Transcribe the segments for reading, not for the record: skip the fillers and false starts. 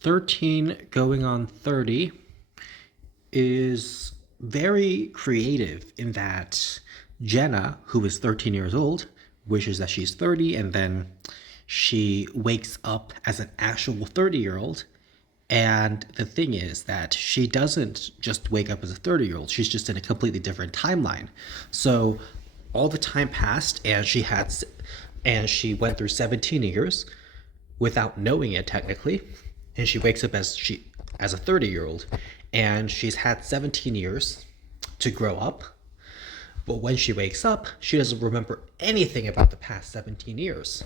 13 going on 30 is very creative in that Jenna, who is 13 years old, wishes that she's 30, and then she wakes up as an actual 30-year-old. And the thing is that she doesn't just wake up as a 30-year-old, she's just in a completely different timeline. So all the time passed, and she went through 17 years without knowing it technically, and she wakes up as a 30-year-old, and she's had 17 years to grow up. But when she wakes up, she doesn't remember anything about the past 17 years.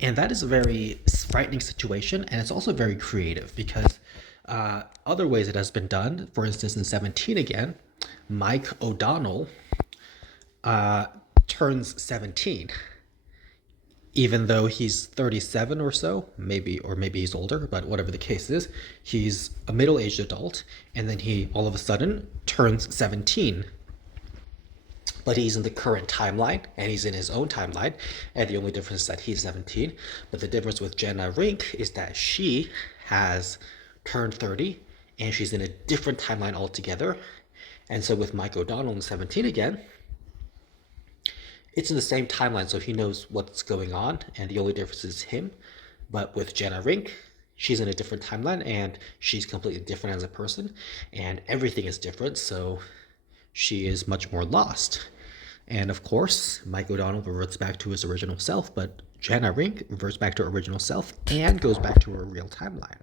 And that is a very frightening situation, and it's also very creative because other ways it has been done, for instance, in 17 again, Mike O'Donnell turns 17, even though he's 37 or so, maybe he's older, but whatever the case is, he's a middle-aged adult, and then he all of a sudden turns 17. But he's in the current timeline, and he's in his own timeline, and the only difference is that he's 17. But the difference with Jenna Rink is that she has turned 30, and she's in a different timeline altogether. And so with Mike O'Donnell in 17 again, it's in the same timeline, so he knows what's going on, and the only difference is him. But with Jenna Rink, she's in a different timeline, and she's completely different as a person, and everything is different, so she is much more lost. And of course, Mike O'Donnell reverts back to his original self, but Jenna Rink reverts back to her original self and goes back to her real timeline.